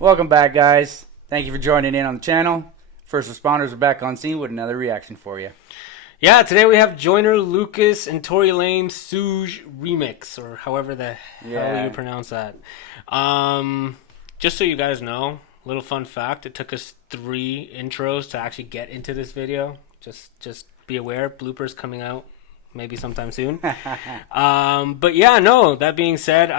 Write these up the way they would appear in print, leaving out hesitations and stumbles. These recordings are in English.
Welcome back, guys. Thank you for joining in on the channel. First responders are back on scene with another reaction for you. Yeah, today we have Joyner, Lucas, and Tory Lanez SUGE remix, or however the hell you pronounce that. Just so you guys know, little fun fact: it took us 3 intros to actually get into this video. Just be aware, bloopers coming out maybe sometime soon. But yeah, no. That being said,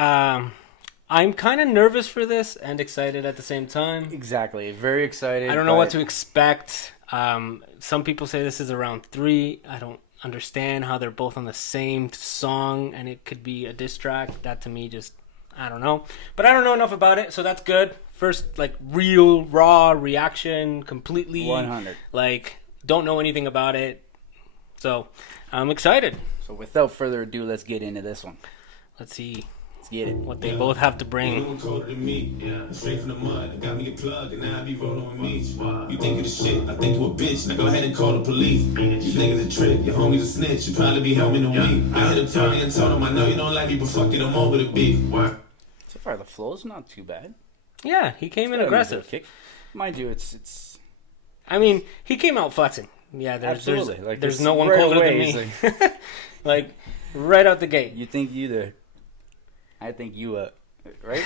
I'm kind of nervous for this and excited at the same time. Exactly. Very excited. I don't know what to expect. Some people say this is around 3. I don't understand how they're both on the same song and it could be a diss track. That to me just, I don't know. But I don't know enough about it, so that's good. First, like, real, raw reaction, completely. 100. Like, don't know anything about it. So, I'm excited. So without further ado, let's get into this one. Let's see. Get it. What they both have to bring. Straight from the mud, I got me a plug, and now I be rolling with me. You think you the shit, I think you a bitch. Now go ahead and call the police. You niggas a trip, your homie's a snitch. You probably be helping on me. I hit him Tony and told him, I know you don't like me, but fuck it, I'm over the beef. So far, the flow's not too bad. Yeah, he came in aggressive. Kick. Mind you, it's. I mean, he came out flexing. Yeah, there's no one right colder than away, me. Like, right out the gate. You think you the. I think you right?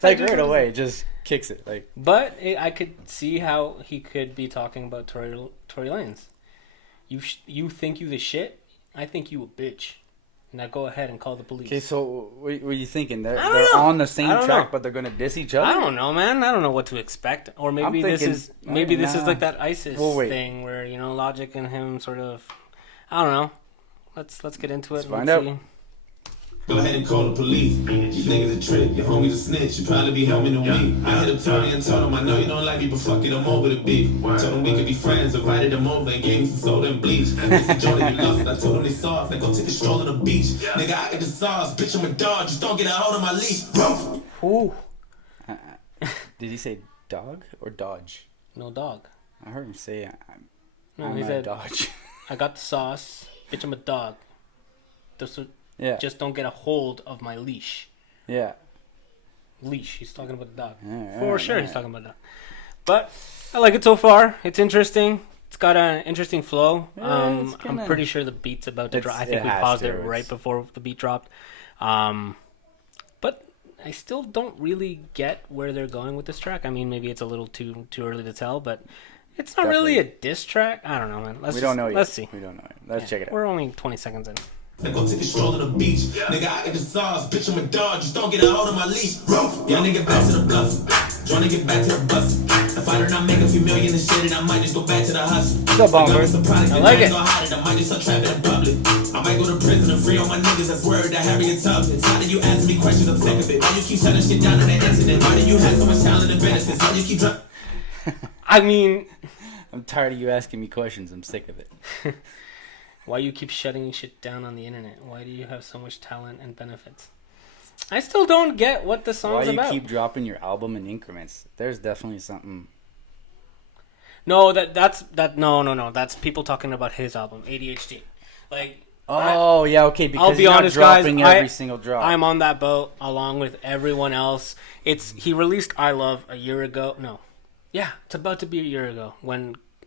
Like right away, it just kicks it. Like, but I could see how he could be talking about Tory Lanez. You think you the shit? I think you a bitch. Now go ahead and call the police. Okay, so what are you thinking? They're know. on the same track, know. but they're gonna diss each other. I don't know, man. I don't know what to expect. Or maybe this is like that ISIS thing where, you know, Logic and him sort of. I don't know. Let's get into it. Let's find out. See. Go ahead and call the police. You niggas a trip, your homie's a snitch. You probably be helping on me. I hit him Tony and told him, I know you don't like me, but fuck it, I'm over the beef. Told him we could be friends, invited him over and gave him some soda and bleach. This is Joyner, you lost. I told him they soft. They go take a stroll on the beach. Nigga, I got the sauce. Bitch, I'm a dog. Just don't get a hold of my leash. Ooh. Did he say dog or dodge? No, dog. I heard him say No, he said dodge. I got the sauce. Bitch, I'm a dog. Yeah. Just don't get a hold of my leash. Yeah. Leash. He's talking about the dog. For sure, he's talking about that. But I like it so far. It's interesting. It's got an interesting flow. I'm pretty sure the beat's about to drop. I think we paused it right before the beat dropped. But I still don't really get where they're going with this track. I mean, maybe it's a little too early to tell, but it's not really a diss track. I don't know, man. We don't know yet. Let's see. We don't know yet. Let's check it out. We're only 20 seconds in. They go take a stroll on the beach. Nigga, I got the sauce. Bitch, I'm a dog. Just don't get a hold of my leash. Y'all nigga back to the bluff. Trying to get back to the bus. If I do not make a few million and shit, and I might just go back to the hustle. What's up, Bombers? I like it. I might just start trapping in public. I might go to prison and free all my niggas. That's word that Harriet Tubman. How do you ask me questions? I'm sick of it. Why you keep shutting shit down in that incident? Why do you have so much talent and benefits? Why do you keep I mean, I'm tired of you asking me questions. I'm sick of it. Why you keep shutting shit down on the internet? Why do you have so much talent and benefits? I still don't get what the song's about. Why you keep dropping your album in increments? There's definitely something. No, that's no. That's people talking about his album, ADHD. Like, yeah, okay. Because I'll be honest, guys. Every single drop. I'm on that boat along with everyone else. He released I Love a year ago. No, yeah, it's about to be a year ago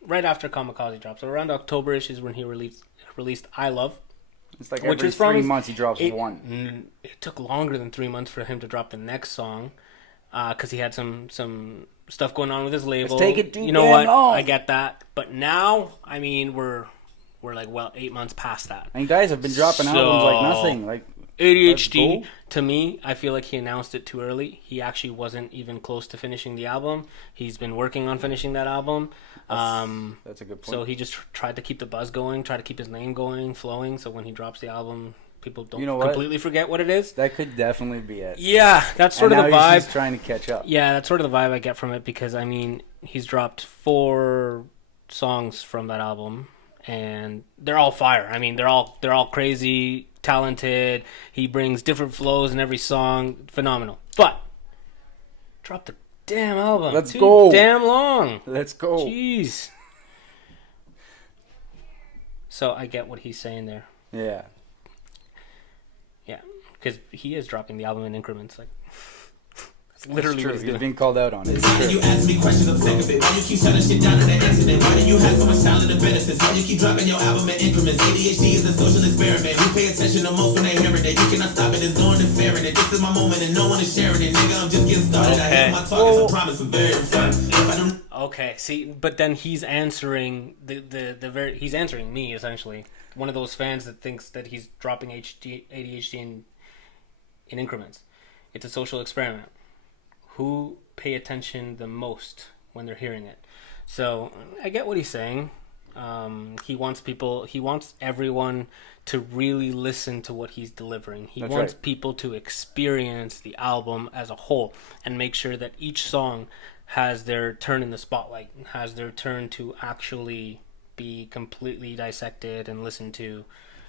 right after Kamikaze dropped. So around October-ish is when he released I Love. It's like every 3 months he drops one. It took longer than 3 months for him to drop the next song because he had some stuff going on with his label. Let's take it too you know what? long. I get that. But now, I mean, we're like, 8 months past that. And guys have been dropping albums like nothing. Like ADHD, to me, I feel like he announced it too early. He actually wasn't even close to finishing the album. He's been working on finishing that album. That's a good point. So he just tried to keep the buzz going, try to keep his name going, flowing, so when he drops the album, people don't completely forget what it is. That could definitely be it. Yeah, that's sort of the vibe. He's trying to catch up. Yeah, that's sort of the vibe I get from it because, I mean, he's dropped 4 songs from that album, and they're all fire. I mean, they're all crazy, talented. He brings different flows in every song. Phenomenal. But drop the damn album. Let's go. Damn long. Let's go. Jeez. So I get what he's saying there. Yeah. Yeah, because he is dropping the album in increments. Like literally what he's He's doing. being called out on it. You ask me questions, I'm sick of it. Why you keep shutting shit down in the internet? Why do you have so much talent and benefits? Why you keep dropping your album in increments? ADHD is a social experiment. Who pay attention the most when they hearing it? You cannot stop it, there's no interfering it. This is my moment and no one is sharing it. Nigga, I'm just getting started. I hit my targets, I promise I'm very fun. If I don't... Okay, see, but then he's answering he's answering me essentially. One of those fans that thinks that he's dropping ADHD in increments. It's a social experiment. Who pay attention the most when they're hearing it? So I get what he's saying. He wants everyone to really listen to what he's delivering. He wants people to experience the album as a whole and make sure that each song has their turn in the spotlight, has their turn to actually be completely dissected and listened to.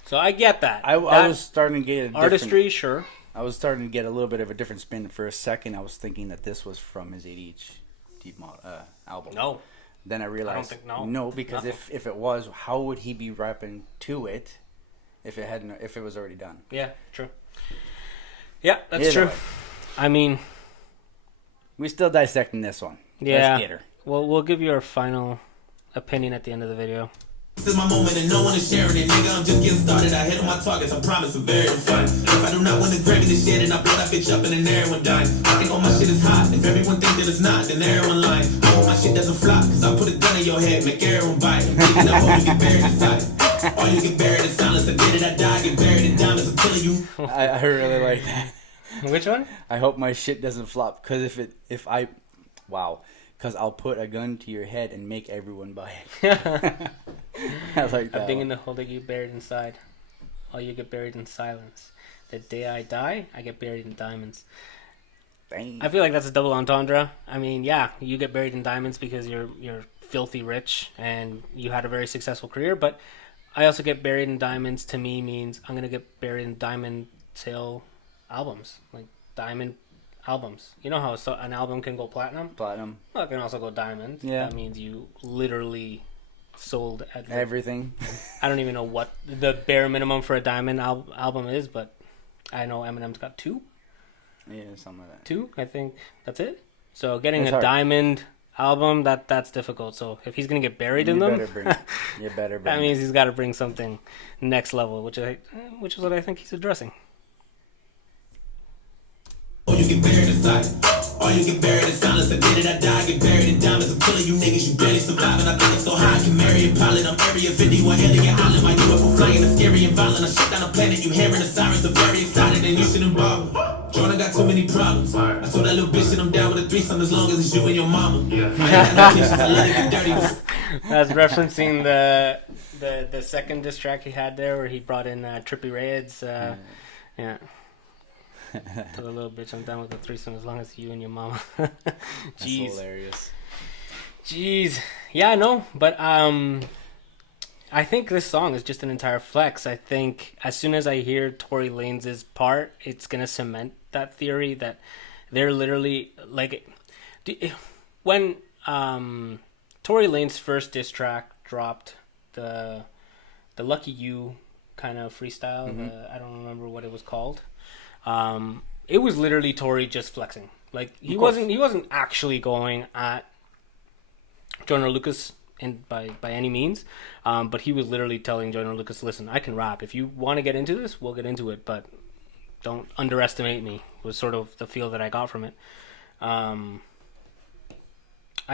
So I get that. I was starting to get artistry, sure. I was starting to get a little bit of a different spin. For a second, I was thinking that this was from his ADHD album. No. Then I realized, think no. No, because if it was, how would he be rapping to it if it was already done? Yeah, true. Yeah, that's true. Way. I mean, we're still dissecting this one. Yeah. Let's get her. Well, we'll give you our final opinion at the end of the video. This is my moment and no one is sharing it. Nigga, I'm just getting started. I hit on my targets, I promise I'm very fun. If I do not win the Grammy this shit and I blow that bitch up and then everyone dies. I think all my shit is hot. If everyone think that it's not, then everyone lying. I hope my shit doesn't flop, cause I put a gun in your head, make everyone bite. Taking up home, you get buried inside. Or you get buried in silence. I did it, I die, get buried in diamonds. I'm killing you. I really like that. Which one? I hope my shit doesn't flop, cause because I'll put a gun to your head and make everyone buy it. I like that. A thing in the hole that you buried inside. Or you get buried in silence. The day I die, I get buried in diamonds. Bang. I feel like that's a double entendre. I mean, yeah, you get buried in diamonds because you're filthy rich and you had a very successful career, but I also get buried in diamonds to me means I'm going to get buried in diamond sale albums. Like diamond albums. You know how an album can go platinum? Platinum. Well, it can also go diamond. Yeah. That means you literally sold everything. I don't even know what the bare minimum for a diamond album is, but I know Eminem's got 2. Yeah, something like that. 2, I think that's it. So getting it's a hard. Diamond album, that's difficult. So if he's gonna get buried in them, you better bring that means he's got to bring something next level, which is what I think he's addressing. Or you get buried inside. Or you get buried in silence. I did it, I die, get buried in diamonds. I'm killing you niggas, you barely surviving. I think I'm so high, I can marry a pilot. I'm Area 51, alien island. My UFO flying is scary and violent. I shut down a planet, you hearing the sirens. I'm very excited and you shouldn't bother. Joyner got too many problems. I told that little bitch that I'm down with a threesome as long as it's you and your mama. I ain't got no patience, I let it get dirty. That's referencing the second diss track he had there where he brought in Trippie Redd's, yeah. To the little bitch, I'm down with the threesome as long as you and your mama. Jeez. That's hilarious. Jeez. Yeah, I know, but I think this song is just an entire flex. I think as soon as I hear Tory Lanez's part, it's gonna cement that theory that they're literally like when Tory Lanez's first diss track dropped, the Lucky You kind of freestyle. Mm-hmm. I don't remember what it was called. It was literally Tory just flexing. Like he wasn't actually going at Joyner Lucas by any means, but he was literally telling Joyner Lucas, "Listen, I can rap. If you want to get into this, we'll get into it, but don't underestimate me." Was sort of the feel that I got from it. I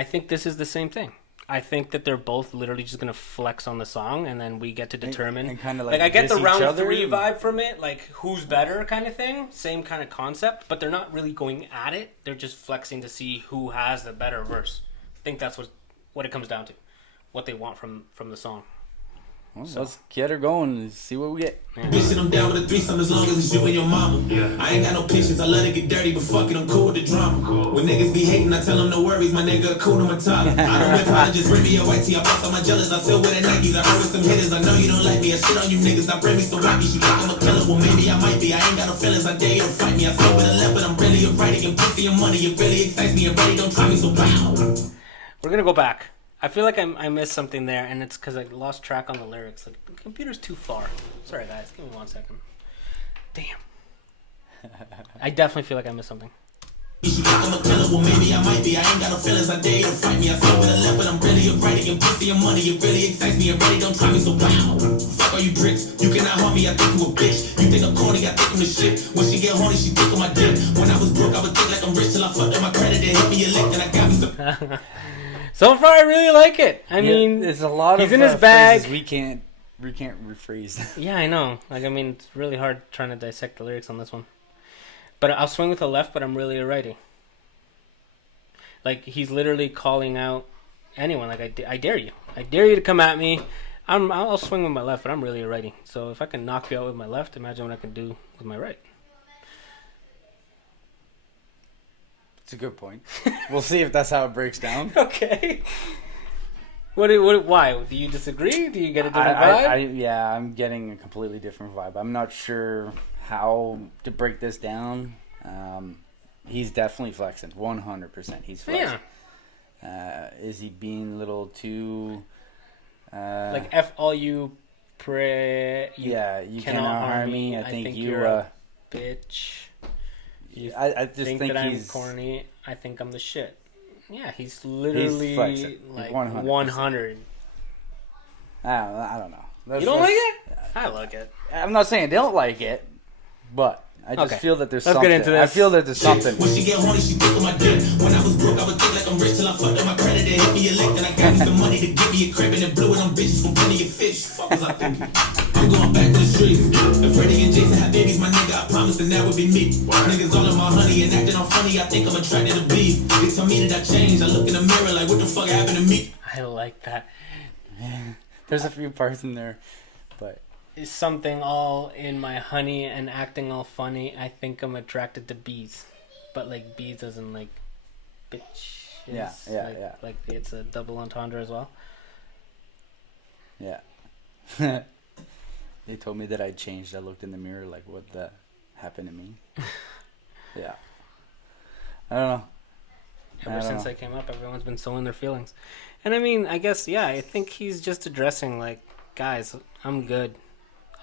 think this is the same thing. I think that they're both literally just gonna flex on the song, and then we get to determine. And kind of like I get the round 3 vibe from it, like who's better kind of thing. Same kind of concept, but they're not really going at it. They're just flexing to see who has the better verse. I think that's what it comes down to, what they want from the song. Well, so let's get her going and see what we get. Bitch, I'm down with a threesome as long as it's you and your mama. I ain't got no patience, I let it get dirty, but fuck it, I'm cool with the drama. When niggas be hating, I tell them no worries, my nigga, cool to my top. I don't wear college, just rip me a white tee, I bust on my jealous, I still wear the Nikes, I always some hitters, I know you don't like me, I shit on you niggas, I bring me so wacky, she think I'm a killer, well maybe I might be, I ain't got no feelings, I dare you to fight me, I slow with a left, but I'm really a righty, and pussy and money, it really excites me, and really don't try me, so wow. We're gonna go back. I feel like I missed something there, and it's because I lost track on the lyrics. Like, the computer's too far. Sorry, guys. Give me 1 second. Damn. I definitely feel like I missed something. She think I'm a killer, well maybe I might be. I ain't got no feelings, I dare you to fight me. I feel with a left, but I'm really a righty. And pussy and money, it really excites me. And really don't try me, so wow. Fuck all you bricks, you cannot harm me, I think you a bitch. You think I'm corny, I think I'm the shit. When she get horny, she think on my dick. When I was broke, I would think like I'm rich till I fucked up my credit. They hit me a lick, and I got me some. So far, I really like it. I mean, there's a lot he's of in his bag. we can't rephrase. Yeah, I know. Like, I mean, it's really hard trying to dissect the lyrics on this one. But I'll swing with the left, but I'm really a righty. Like, he's literally calling out anyone. Like, I dare you. I dare you to come at me. I'll swing with my left, but I'm really a righty. So if I can knock you out with my left, imagine what I can do with my right. It's a good point. We'll see if that's how it breaks down. Okay. Why? Do you disagree? Do you get a different vibe? Yeah, I'm getting a completely different vibe. I'm not sure how to break this down. He's definitely flexing. 100%. He's flexing. Yeah. Is he being a little too... like, F all you pray... You cannot harm me. I think you're a bitch. I just think that he's... I'm corny. I think I'm the shit. Yeah, he's literally like 100%. 100. I don't know. You don't like it? I like it. I'm not saying I don't like it, but I just feel that there's Let's something. get into this. I feel that there's something. When she get horny, she think on my dick. When I was broke, I would think like I'm rich till I fucked up my credit. They hit me a lick, then I got me some money to give me a crib and it blew it on bitches from plenty of fish. Fuck was I thinking? I'm going back to the streets. If Freddie and Jason had babies, my nigga, I promise that that would be me. Niggas all in my honey and acting all funny. I think I'm attracted to beef. They tell me that I changed. I look in the mirror like, what the fuck happened to me? I like that. There's a few parts in there, but Is something all in my honey and acting all funny. I think I'm attracted to bees, but like bees as in like bitch. Yeah. Like it's a double entendre as well. Yeah. They told me that I changed. I looked in the mirror like, what the happened to me? Yeah. I don't know. Ever since I came up, everyone's been so in their feelings. And I mean, I guess, yeah, I think he's just addressing, like, guys, I'm good.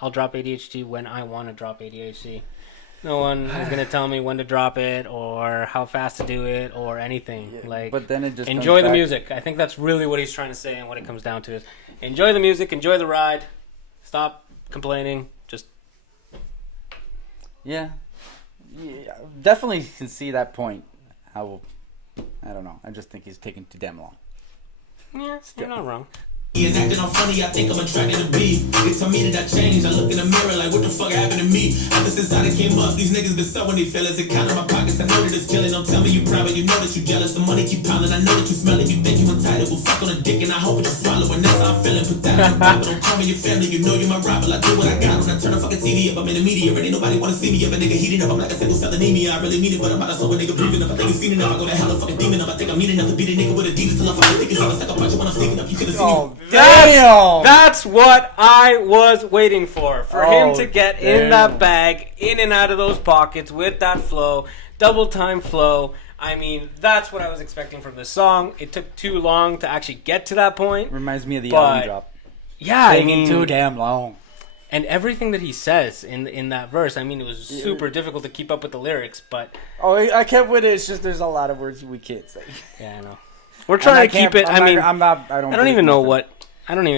I'll drop ADHD when I want to drop ADHD. No one is going to tell me when to drop it or how fast to do it or anything. Yeah, like, but then it just enjoy the music. I think that's really what he's trying to say, and what it comes down to is enjoy the music, enjoy the ride, stop complaining, just... Yeah, definitely can see that point. How, I don't know. I just think he's taking too damn long. Yeah, you're not wrong. And acting all funny, I think I'm attracted to beef. They tell me that I changed. I look in the mirror like, what the fuck happened to me? Ever since I came up, these niggas been sewing their feelings. It count in my pockets. I know that it's killing. Don't tell me you proud, but you know that you jealous. The money keep piling. I know that you smell it. You think you entitled. Well, fuck on a dick, and I hope that you swallow. And that's how I'm feeling. Put that on the Bible. Don't call me your family. You know you're my rival. I do what I got. When I turn the fucking TV up, I'm in the media. Ain't nobody wanna see me. If a nigga heating up, I'm like a single cell anemia. I really mean it, but I'm about to slow a nigga breathing up. I think it's seen enough. I go to hell, a fucking demon up. I think I'm mean enough to beat a nigga with a demon till I fucking think it's all a second punch. When I'm sneaking up, you could've seen me. Damn! That's what I was waiting for him to get in that bag, in and out of those pockets with that flow, double time flow. I mean, that's what I was expecting from this song. It took too long to actually get to that point. Reminds me of the album drop. Yeah, I mean, too damn long. And everything that he says in that verse, I mean, it was super difficult to keep up with the lyrics, but... Oh, I kept with it. It's just there's a lot of words we can't say. Yeah, I know. We're trying to keep it... I don't even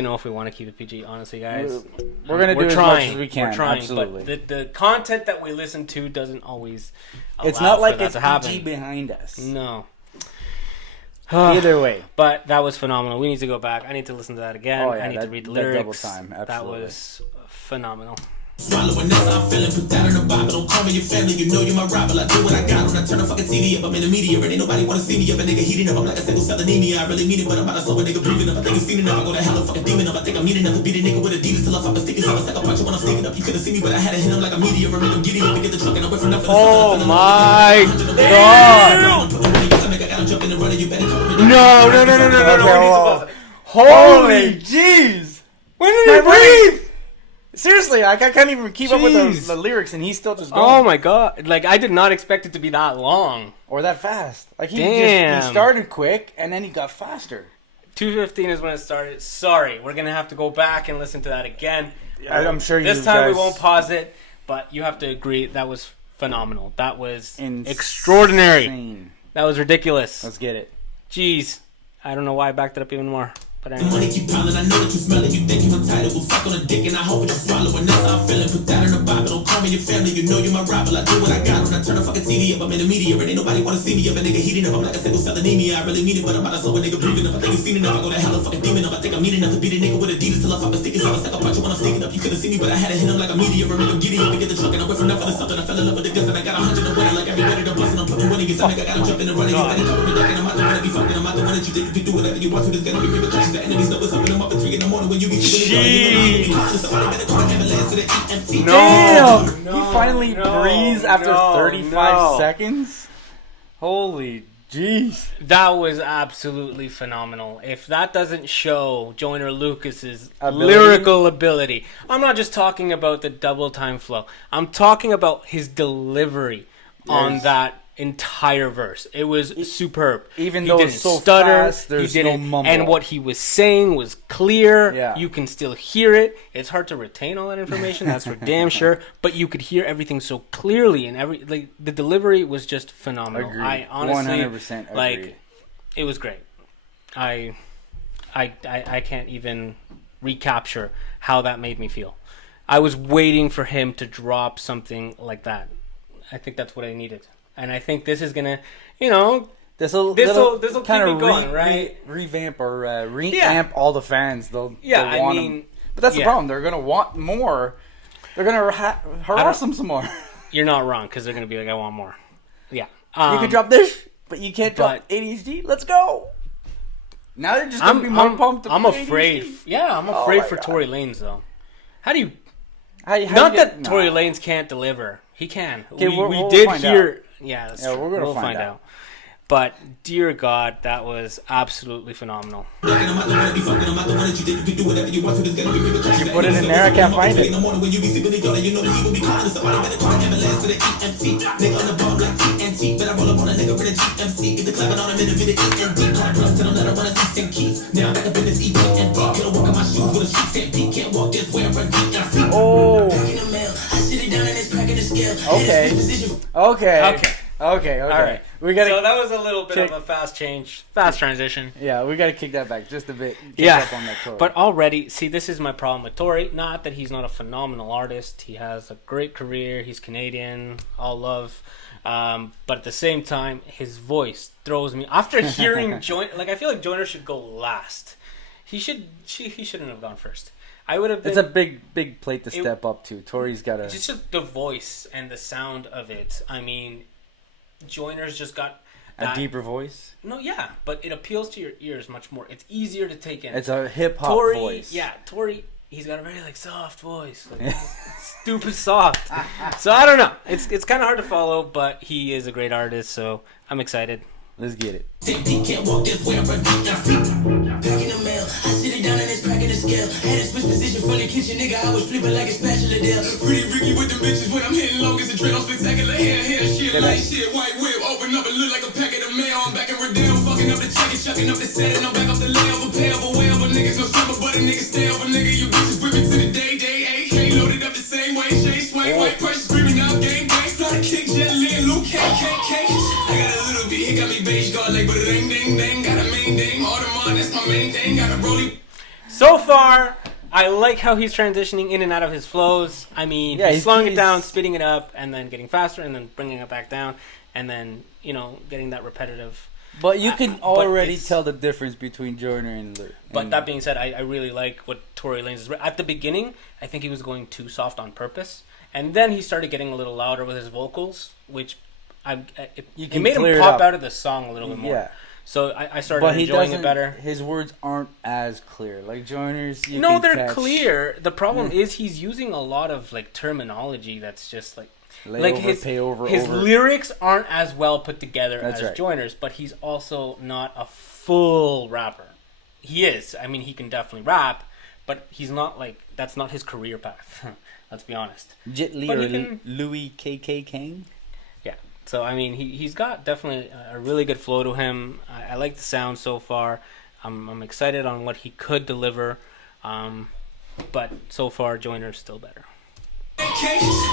know if we want to keep it PG, honestly, guys. We're going to do as much as we can. We're trying, absolutely. But the content that we listen to doesn't always allow it's not like for it's that to happen. PG behind us. No. Either way. But that was phenomenal. We need to go back. I need to listen to that again. Oh, yeah, I need to read the lyrics. Double time. Absolutely. That was phenomenal. Swallowing that's how I'm feeling. Put that in the Bible. Don't call me your family. You know you're my rival. I do what I got. When I turn the fucking TV up, I'm in the media. Ain't nobody wanna see me. If a nigga heating up, I'm like a single cell anemia. I really mean it, but I'm about to slow a nigga breathing up. I think it's seen enough. I go to hell, a fucking demon up. I think I'm mean enough to beat a nigga with a demon till I fucking stick it. So I second punch when I'm sneaking up. You could've seen me, but I had to hit him like a meteor. Remember I'm giddy up and get the truck and I went from nothing. Oh my God! No. Holy jeez! When did he breathe? Seriously, I can't even keep up with the lyrics, and he's still just going. Oh my God! Like, I did not expect it to be that long or that fast. Like he started quick, and then he got faster. 2:15 is when it started. Sorry, we're gonna have to go back and listen to that again. I'm sure this time we won't pause it, but you have to agree that was phenomenal. That was Insane. extraordinary. That was ridiculous. Let's get it. Jeez. I don't know why I backed it up even more. But The money keep piling, I know that you smell it. You think you entitled, well fuck on a dick and I hope it just swallow. And that's how I'm feeling, put that in a Bible. Don't call me your family, you know you're my rival. I do what I got when I turn the fucking TV up. I'm in the media, and ain't nobody wanna see me up. A nigga heating up, I'm like a single cell anemia. I really mean it, but I'm about to slow a nigga breathing up. I think it's seen enough, I go to hell, a fucking demon up. I think I'm mean enough to beat a nigga with Adidas till I fuck a stick. It's all a second punch when I'm sneaking up. You could've seen me, but I had to hit him like a meteor. Remember giddy up and get the truck, and I went from nothing to something. I fell in love with the guns, and I got 100 and winning like everybody to bust. And I'm putting money against I got him jumping and running. You better cover me, ducking. I'm not the one to be fucking. I'm not the one that you think you can do whatever you want to. There's gonna be repercussions. The enemy's know what's up. I'm up at 3 in the morning when you be feeling Damn! He finally breathes after 35 seconds? Holy jeez. that was absolutely phenomenal. If that doesn't show Joyner Lucas's lyrical ability, I'm not just talking about the double time flow. I'm talking about his delivery on that entire verse. It was superb. Even he though didn't it's so stutter, fast, there's no mumble. and what he was saying was clear. Yeah. You can still hear it. It's hard to retain all that information, that's for damn sure. But you could hear everything so clearly, and the delivery was just phenomenal. Agreed. I honestly 100% agree. like. It was great. I can't even recapture how that made me feel. I was waiting for him to drop something like that. I think that's what I needed. And I think this is gonna, this'll keep kind it of going, right? Revamp or reamp all the fans. They'll want them. But that's the problem. They're gonna want more. They're gonna harass them some more. You're not wrong, because they're gonna be like, I want more. Yeah. You can drop this, but you can't drop ADHD. Let's go. Now they're just gonna be more pumped. I'm afraid. ADHD. Yeah, I'm afraid for Tory Lanez though. How do you? Not that Tory Lanez can't deliver. He can. Okay, we did hear. Out. Yeah, that's true. We'll find out. But dear God, that was absolutely phenomenal. You put it in there, I can't find it. Oh. Okay. All right. So that was a little bit of a fast transition. Yeah, we got to kick that back just a bit. Up on that Tory. But already, see, this is my problem with Tory. Not that he's not a phenomenal artist. He has a great career. He's Canadian. All love. But at the same time, his voice throws me. After hearing Joyner, I feel like Joyner should go last. He shouldn't have gone first. I would have been. It's a big plate to step up to. Tory's got to. Just the voice and the sound of it. I mean, Joyner's just got that, a deeper voice. No, yeah, but it appeals to your ears much more. It's easier to take in. It's a hip hop voice. Yeah, Tory. He's got a very soft voice, stupid soft. So I don't know. It's kind of hard to follow, but he is a great artist, so I'm excited. Let's get it. Can't walk this way, I'm running down feet. Back in the mail, I sit it down and it's cracking the scale. Had a switch position from the kitchen, nigga. I was flipping like a spatula deal. Pretty freaky with the bitches when I'm hitting long as a dread on spectacular hair, shit like shit. White whip, open up and look like a packet of mail. I'm back in Rodale, fucking up the check, chucking up the set, and I'm back off the layover, pay over, way over. Niggas no slipper, but a nigga stay over, nigga. You bitches whipping to the day, AK loaded up the same way. Shade sway, white pressure screaming out, gang, fly to kick, jet lit, Luke, K. I got a little bit, he got me beige guard like, but it ain't ding, got a main ding, Audemars, that's my main thing, got a rollie. So far, I like how he's transitioning in and out of his flows. I mean, he's slowing it down, speeding it up, and then getting faster, and then bringing it back down, and then, getting that repetitive. But you can already tell the difference between Joyner and Luke. But that being said, I really like what Tory Lanez is. At the beginning, I think he was going too soft on purpose. And then he started getting a little louder with his vocals, which it made him pop out of the song a little bit more. Yeah. So I started enjoying it better. His words aren't as clear. Like Joyner's, they're clear. The problem is he's using a lot of terminology that's just his lyrics aren't as well put together as Joyner's, but he's also not a full rapper. He is. I mean, he can definitely rap, but he's not that's not his career path. Let's be honest. Jet Li or Louis K.K. King? Yeah. So, I mean, he's got definitely a really good flow to him. I like the sound so far. I'm excited on what he could deliver. But so far, Joyner's still better. I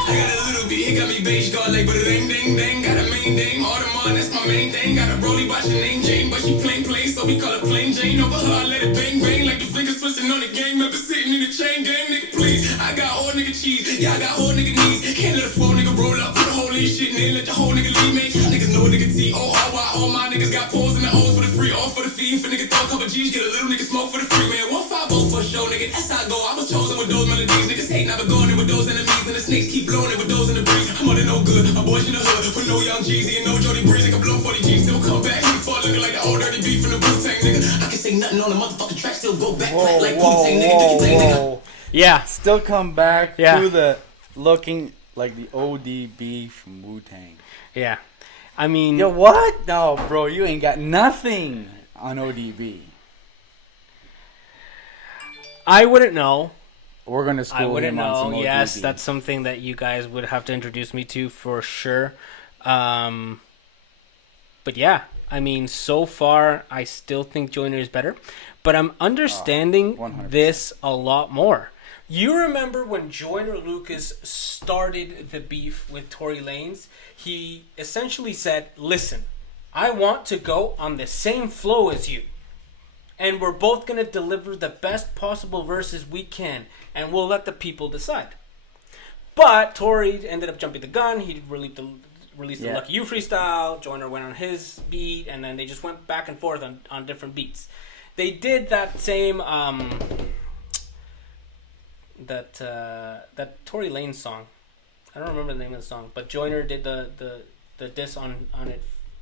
got a little bit, he got me beige guard like, but it ain't ding ding. Got a main ding, Audemars, that's my main thing. Got a rollie, watch her name Jane, but she plain, so we call her plain Jane. Over her, I let it bang bang like the fingers twisting on the game. Member sitting in the chain gang, nigga, please. I got old nigga cheese, yeah, I got old nigga knees. Can't let a full nigga roll up, put a hole in shit and then let the whole nigga leave me. Niggas know nigga T-O-R-Y, all my niggas got pulls in the O's for the free, all for the fee. For nigga throw a couple G's, get a little nigga smoke for the free, man. 150 for a show, nigga, that's how I go. I was chosen with those melodies, niggas hate, never going in with those enemies. And the snakes keep blowing it with those in the breeze. I'm on the no good, a boy in the hood, with no young Jeezy and no Jody Breeze. Nigga blow 40 G's, still come back, he fall looking like the old dirty beef from the Wu-Tang, nigga. I can say nothing on the motherfucking track, still go back like Wu-Tang, nigga, do your thing, nigga. Yeah. Still come back to the looking like the ODB from Wu-Tang. Yeah. I mean... Yo, what? No, bro, you ain't got nothing on ODB. I wouldn't know. We're going to school him on some ODB. Yes, that's something that you guys would have to introduce me to for sure. But yeah, I mean, so far, I still think Joyner is better. But I'm understanding this a lot more. You remember when Joyner Lucas started the beef with Tory Lanez? He essentially said, listen, I want to go on the same flow as you. And we're both going to deliver the best possible verses we can. And we'll let the people decide. But Tory ended up jumping the gun. He released the Lucky You freestyle. Joyner went on his beat. And then they just went back and forth on different beats. They did that same... that Tory Lanez song. I don't remember the name of the song, but Joyner did the diss on it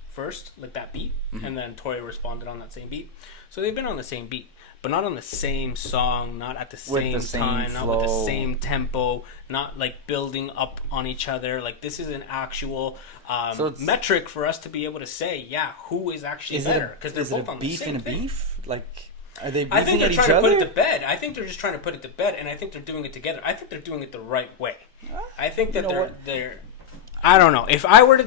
first, like that beat, and then Tory responded on that same beat. So they've been on the same beat, but not on the same song, not at the same time, not with the same tempo, not like building up on each other. Like this is an actual metric for us to be able to say, yeah, who is actually better, because they're both on the same thing. Beef? Like, are they beefing I think they're at trying each to other? put it to bed. I think they're just trying to put it to bed, and I think they're doing it together. I think they're doing it the right way. I think that they're. I don't know. If I were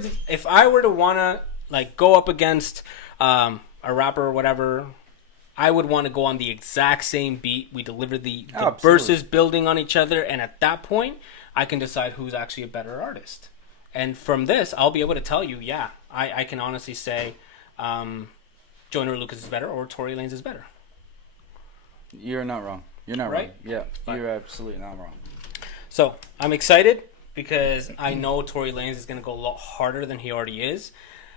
to wanna like go up against a rapper or whatever, I would want to go on the exact same beat. We deliver the verses building on each other, and at that point, I can decide who's actually a better artist. And from this, I'll be able to tell you, yeah, I can honestly say Joyner Lucas is better or Tory Lanez is better. You're not wrong. You're not right? wrong. Yeah, you're absolutely not wrong. So I'm excited because I know Tory Lanez is going to go a lot harder than he already is.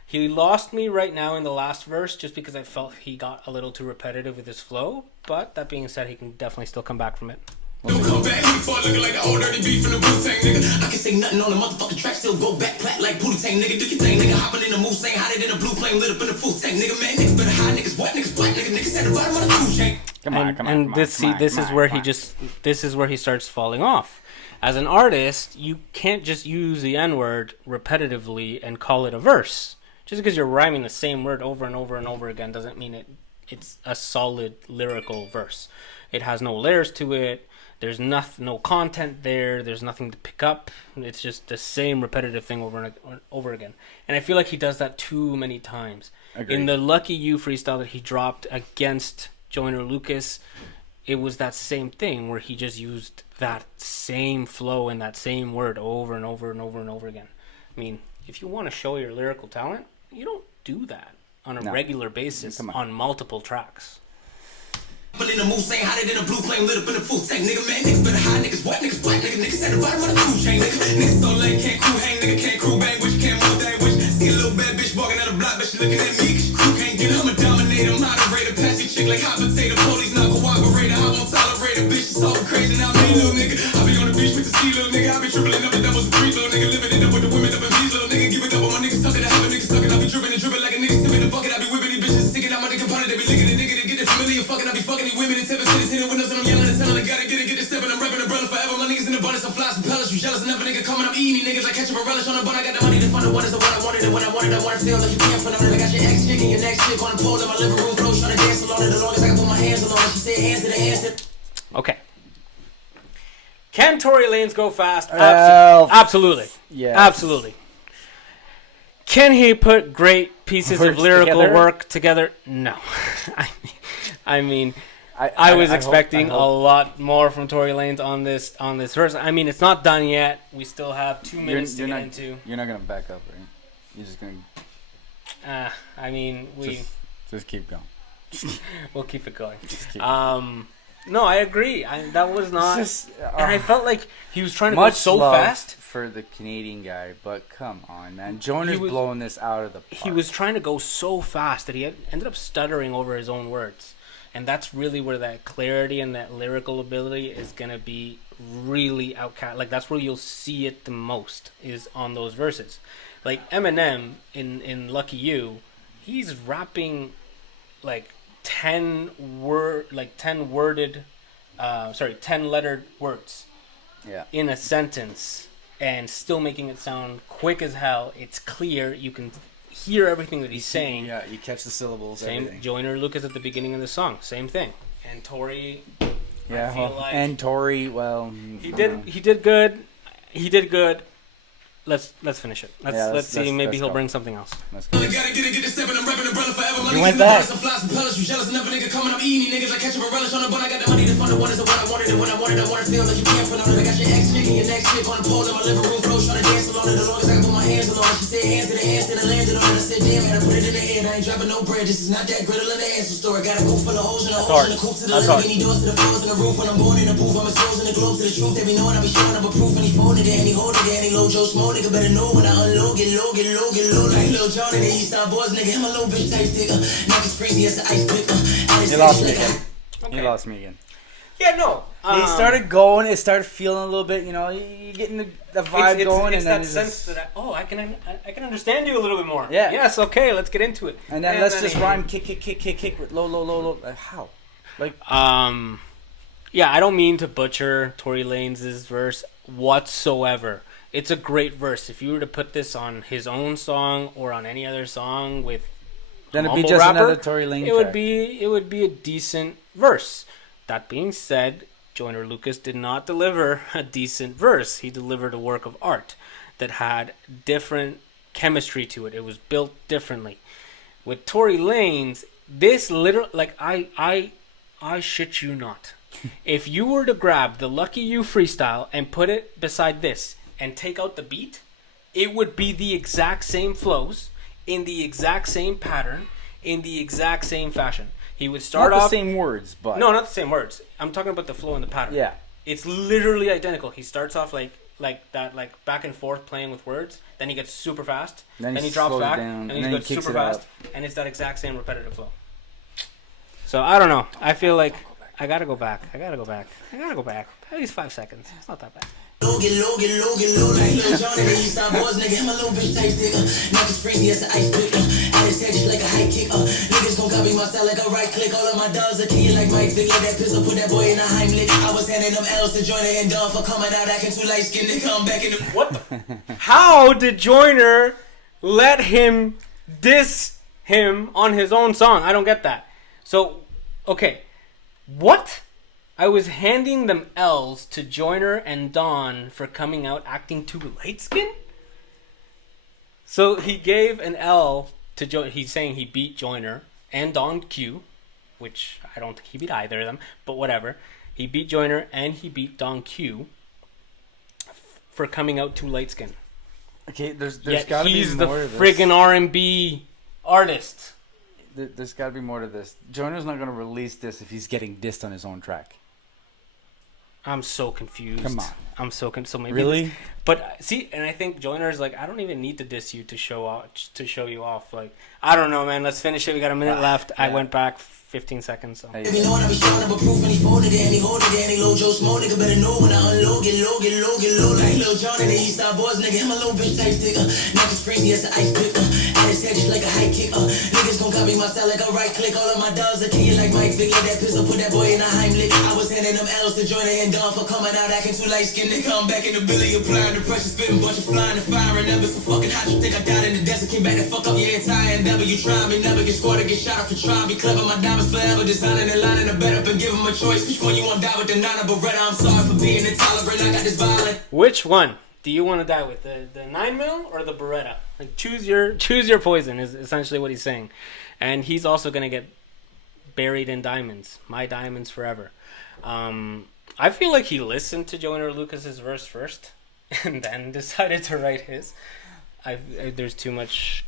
He lost me right now in the last verse just because I felt he got a little too repetitive with his flow. But that being said, he can definitely still come back from it. Don't come back, he fall looking like the old dirty beef from the Wu-Tang, nigga. I can say nothing on the motherfucking track, still go back, plat like Wu-Tang, nigga. Do your thing, nigga. Hopping in the moose, saying hotter than a blue flame, lit up in the full tank, nigga. Man, niggas better high, niggas white, niggas black, niggas at the bottom of the food chain. This is where he starts falling off. As an artist, you can't just use the N-word repetitively and call it a verse. Just because you're rhyming the same word over and over and over again doesn't mean it's a solid lyrical verse. It has no layers to it. There's no content there. There's nothing to pick up. It's just the same repetitive thing over and over again. And I feel like he does that too many times. Agreed. In the Lucky You freestyle that he dropped against Joyner Lucas, it was that same thing where he just used that same flow and that same word over and over and over and over again. I mean, if you want to show your lyrical talent, you don't do that on a regular basis on multiple tracks. But in the mood, saying hotter than a blue flame, lit up in the full tank, nigga. Man, niggas better high, niggas white, niggas black, niggas at the bottom of the food chain, nigga. Niggas so late, can't crew hang, nigga, can't crew bang, which can't move dang, which see a little bad bitch walking out the block, but she looking at me, cause your crew can't get it. I'm a dominator, moderator, passy chick like hot potato, police not cooperator, I won't tolerate a bitch, it's all crazy, now me, little nigga. I be on the beach with the sea, little nigga, I be tripling up the doubles and threes, little nigga, living it up with the women up in these, little nigga, give it up on my niggas, talking to have a nigga sucking, I be dripping and dripping like a nigga sipping the bucket, I be whipping these bitches, sticking out my nigga punter, they be licking the nigga to get the familiar fucking, I be fucking these women and tipping. Hitting windows and I'm yelling and telling I gotta get it stepping. I'm repping umbrella forever. My niggas in abundance. I'm flies and pellets. You jealous and never nigga coming. I'm eating these niggas like ketchup and relish on the bun. I got the money to fund it. What is the what I wanted and when I wanted. I wanted to feel like you can't front of it. I got your ex chick and your next chick on the pole in my living room floor trying to dance along it. The longest I can put my hands along it. She said hands to the hands to. Okay. Can Tory Lanez go fast? Absolutely. Yeah. Absolutely. Can he put great pieces of lyrical work together? No. I mean, I was expecting a lot more from Tory Lanez on this verse. I mean, it's not done yet. We still have 2 minutes to get into. You're not gonna back up, right? You're just gonna. I mean, just keep going. We'll keep it going. No, I agree. That was not. And I felt like he was trying to go so fast for the Canadian guy, but come on, man. Joyner's blowing this out of the park. He was trying to go so fast that he ended up stuttering over his own words. And that's really where that clarity and that lyrical ability is going to be really outcast. Like, that's where you'll see it the most, is on those verses. Like, Eminem in Lucky You, he's rapping, like, 10 lettered words in a sentence and still making it sound quick as hell. It's clear. You can hear everything that he's saying. Yeah, you catch the syllables. Same. Everything. Joyner Lucas at the beginning of the song. Same thing. And Tory. Yeah. I feel like and Tory. Well, he did good. He did good. Let's finish it. Let's see. Maybe he'll bring something else. Let's go. You went back. Nigga better know when I unload, get low, like Lil Johnny. They used to boys, nigga, him a little bitch type sticker. Niggas crazy as the ice picker. You lost me again. Okay. You lost me again. Yeah, no. He started going. It started feeling a little bit. You know, you getting the vibe going, it's and then that sense that I can understand you a little bit more. Yeah. Yes. Okay. Let's get into it. And then let's just rhyme kick with low. How? Like. Yeah, I don't mean to butcher Tory Lanez's verse whatsoever. It's a great verse. If you were to put this on his own song or on any other song with then it'd be just rapper, another Tory Lanez track. It would be a decent verse. That being said, Joyner Lucas did not deliver a decent verse. He delivered a work of art that had different chemistry to it. It was built differently. With Tory Lanez, this literally, like, I shit you not. If you were to grab the Lucky You freestyle and put it beside this and take out the beat, it would be the exact same flows, in the exact same pattern, in the exact same fashion. He would start not off... the same words, but... No, not the same words. I'm talking about the flow and the pattern. Yeah. It's literally identical. He starts off like that, like back and forth playing with words. Then he gets super fast. Then he drops back. Down, and he goes super fast. Up. And it's that exact same repetitive flow. So, I don't know. I feel like I gotta go back. At least 5 seconds. It's not that bad. Low, like Lil Johnny. They used to boys, nigga, him a little bitch type sticker. Niggas crazy as the ice picker. And his head just like a high kick. Niggas gon' copy my style like a right click. All of my dogs are killing like Mike Vick. That pistol put that boy in a Heimlich. I was handing them L's to Joyner and Don for coming out acting too light skinned. They come back in the... What the... How did Joyner let him diss him on his own song? I don't get that. So, okay. What? I was handing them L's to Joyner and Don for coming out acting too light-skinned? So he gave an L to Joyner. He's saying he beat Joyner and Don Q, which I don't think he beat either of them, but whatever. He beat Joyner and he beat Don Q for coming out too light-skinned. Okay, there's got to be more to this. He's the friggin' R&B artist. There's got to be more to this. Joyner's not going to release this if he's getting dissed on his own track. I'm so confused. Come on. I'm so so maybe really. But see, and I think Joyner's like, I don't even need to diss you to show you off. Like, I don't know, man. Let's finish it. We got a minute left. Yeah. I went back 15 seconds. So. If you know what I be showing up a proof and he folded it and he hold it and he low Joe Smo, nigga better know when I unload, get low like Lil Johnny. They used to boys, nigga, him a little bitch type sticker. Niggas crazy as the ice picker. And his head just like a high kick. Niggas gon' copy my style like a right click. All of my dogs are killing like Mike Vick. That pistol put that boy in a Heimlich. I was handing them L's to Joyner and Don for coming out acting too light skinned. They come back in the Billy applying the pressure, spitting bunch of flying and firing. Never so fucking hot. You think I died in the desert? Came back to fuck up your entire endeavor. You try me, never get scored or get shot up for trying. Be clever, my diamonds forever. Designing and lining a bet up and give him a choice. Which one you want to die with, the 9 or Beretta? I'm sorry for being intolerant. I got this violent. Which one do you want to die with, the 9mm or the Beretta? Like, choose your poison is essentially what he's saying, and he's also gonna get Buried in Diamonds, My Diamonds Forever. I feel like he listened to Joyner Lucas's verse first and then decided to write his. There's too much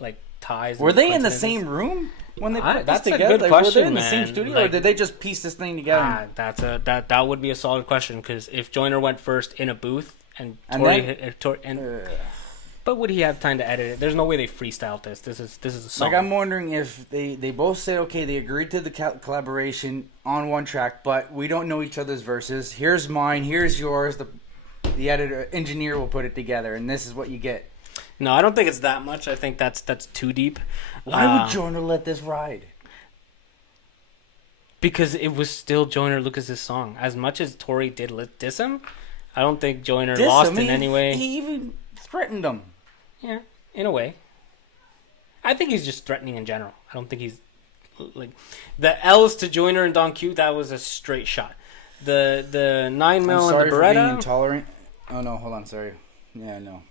like ties. Were they in the same room when they put that's this a together? good question, were they in the man. same studio, Like, or did they just piece this thing together? That would be a solid question, because if Joyner went first in a booth and but would he have time to edit it? There's no way they freestyled this. This is a song. Like, I'm wondering if they both said, okay, they agreed to the collaboration on one track, but we don't know each other's verses. Here's mine, here's yours. The engineer will put it together, and this is what you get. No, I don't think it's that much. I think that's too deep. Why would Joyner let this ride? Because it was still Joyner Lucas's song. As much as Tory did diss him, I don't think Joyner lost in any way. He even threatened him. Yeah, in a way. I think he's just threatening in general. I don't think he's like the L's to Joyner and Don Q. That was a straight shot. The 9mm and the Beretta. For being intolerant. Oh no, hold on, sorry. Yeah, no.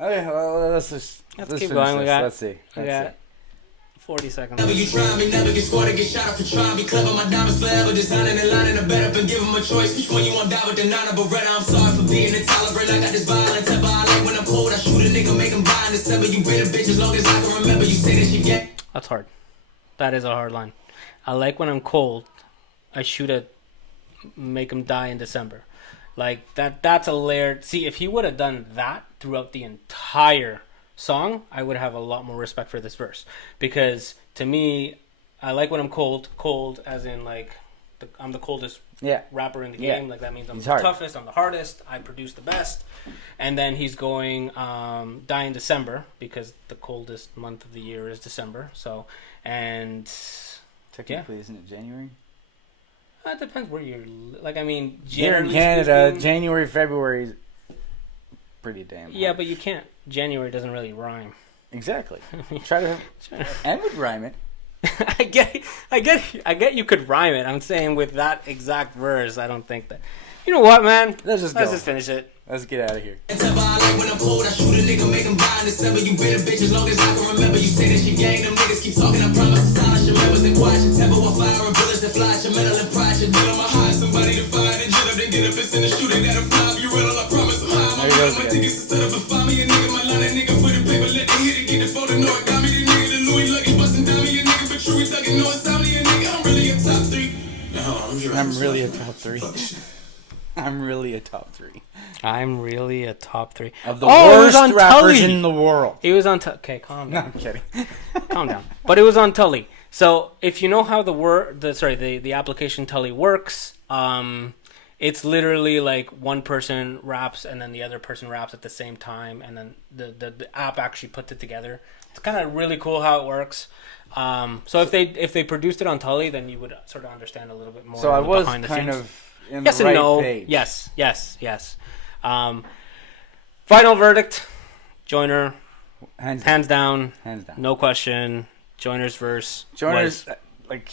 Okay, well, let's keep going. Let's see. We got 40 seconds. Never you try me, never get scored to get shot up for trying to be clever. My diamonds forever, designing and lining a bet up and give them a choice. Which one you want die with the 9 Beretta? I'm sorry for being intolerant. I got this violent temper. I like when I'm cold. I shoot a nigga, make him buy in December. You been a bitch as long as I can remember. You say that you get. That's hard. That is a hard line. I like when I'm cold. I shoot a make him die in December. Like that's a layered. See, if he would have done that throughout the entire song, I would have a lot more respect for this verse, because to me, I like when I'm cold as in like I'm the coldest rapper in the game. Like that means I'm the toughest, I'm the hardest, I produce the best. And then he's going die in December, because the coldest month of the year is December. So, and technically, isn't it January? It depends where you're. Like, I mean, here in Canada, January, February is pretty damn hot. Yeah, but you can't. January doesn't really rhyme. Exactly. Try to and would rhyme it. I get. You could rhyme it. I'm saying with that exact verse, I don't think that. You know what, man? Let's just finish it. Let's get out of here. When I'm cold, I shoot a nigga, make him buy in December. You been a bitch as long as I can remember. You say that you gang, them niggas keep talking. I promise to silence your members and quiet your temper. While fire and bullets that flash your metal and pride. Your deal on my high. Somebody to find and drill up, then get up and send a shooter. That'll fly. You run all I promise. I'm high. I'm on my tickets to set up and find me a nigga. My line, that nigga for the paper. Let me hit it, get the photo. No, it got me. The nigga, the Louis luggage busting down me. A nigga, but true, we thugging. No, it's time me a nigga. I'm really a top 3. I'm really a top 3. I'm really a top 3. I'm really a top 3 of the worst rappers Tully. In the world. It was on okay, calm down. No, I'm kidding. Calm down. But it was on Tully. So if you know how the application Tully works, it's literally like one person raps and then the other person raps at the same time, and then the app actually puts it together. It's kind of really cool how it works. So if they produced it on Tully, then you would sort of understand a little bit more. So I was behind the kind scenes. of in yes the right and no. page. Yes. Final verdict: Joyner, hands down, no question. Joyner's verse. Joyner's like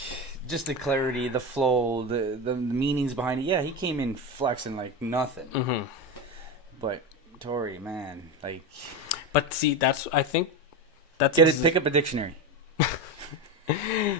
just the clarity, the flow, the meanings behind it. Yeah, he came in flexing like nothing. Mm-hmm. But Tory, man, like. But see, I think that's pick up a dictionary.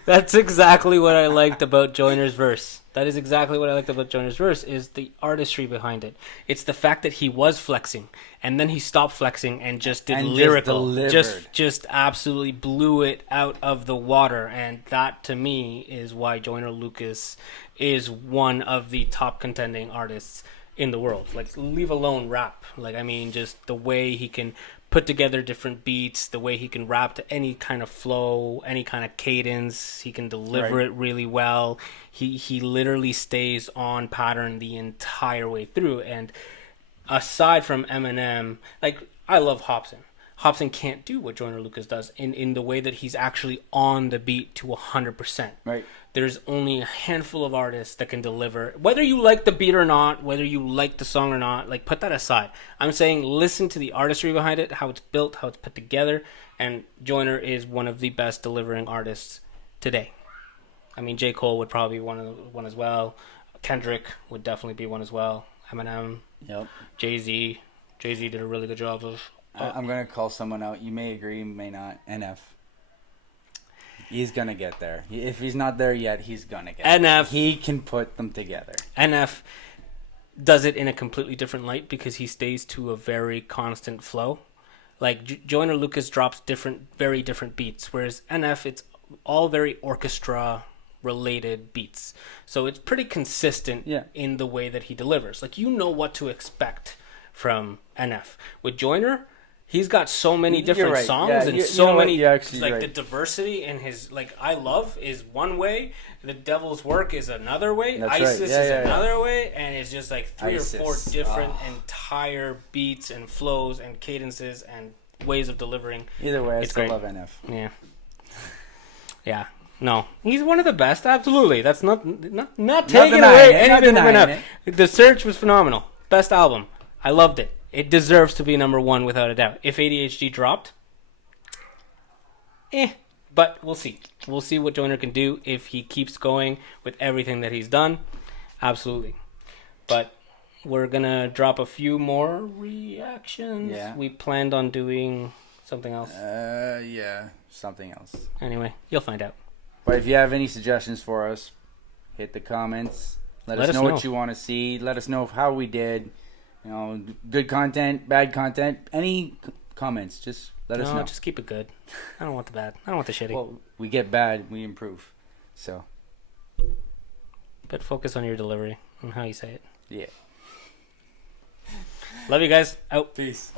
That's exactly what I liked about Joyner's verse. That is exactly what I liked about Joyner's verse, is the artistry behind it. It's the fact that he was flexing, and then he stopped flexing and just did lyrical. Just absolutely blew it out of the water. And that, to me, is why Joyner Lucas is one of the top contending artists in the world. Like, leave alone rap. Like, I mean, just the way he can put together different beats, the way he can rap to any kind of flow, any kind of cadence, he can deliver it really well. He literally stays on pattern the entire way through. And aside from Eminem, like, I love Hopsin. Hopsin can't do what Joyner Lucas does in the way that he's actually on the beat to 100%. Right. There's only a handful of artists that can deliver. Whether you like the beat or not, whether you like the song or not, like, put that aside. I'm saying listen to the artistry behind it, how it's built, how it's put together, and Joyner is one of the best delivering artists today. I mean, J. Cole would probably be one as well. Kendrick would definitely be one as well. Eminem. Yep. Jay-Z. Jay-Z did a really good job of... I'm going to call someone out. You may agree, you may not. NF. He's gonna get there. If he's not there yet, he's gonna get NF, there. He can put them together. NF does it in a completely different light because he stays to a very constant flow. Like Joyner Lucas drops very different beats, whereas NF, it's all very orchestra related beats. So it's pretty consistent in the way that he delivers. Like, you know what to expect from NF. With Joyner, he's got so many different songs and so many, like, the diversity in his, like, I Love is one way, The Devil's Work is another way, ISIS is another way, and it's just like three or four different entire beats and flows and cadences and ways of delivering. Either way, I it's still great. love NF. Yeah. Yeah. No, he's one of the best. Absolutely, that's not taking away anything from NF. The Search was phenomenal. Best album. I loved it. It deserves to be number one without a doubt. If ADHD dropped, but we'll see. We'll see what Joyner can do if he keeps going with everything that he's done. Absolutely. But we're gonna drop a few more reactions. Yeah. We planned on doing something else. Something else. Anyway, you'll find out. But if you have any suggestions for us, hit the comments. Let us know what you want to see. Let us know how we did. You know, good content, bad content. Any comments, just let us know. Just keep it good. I don't want the bad. I don't want the shitty. Well, we get bad, we improve. So. But focus on your delivery and how you say it. Yeah. Love you guys. Out. Peace.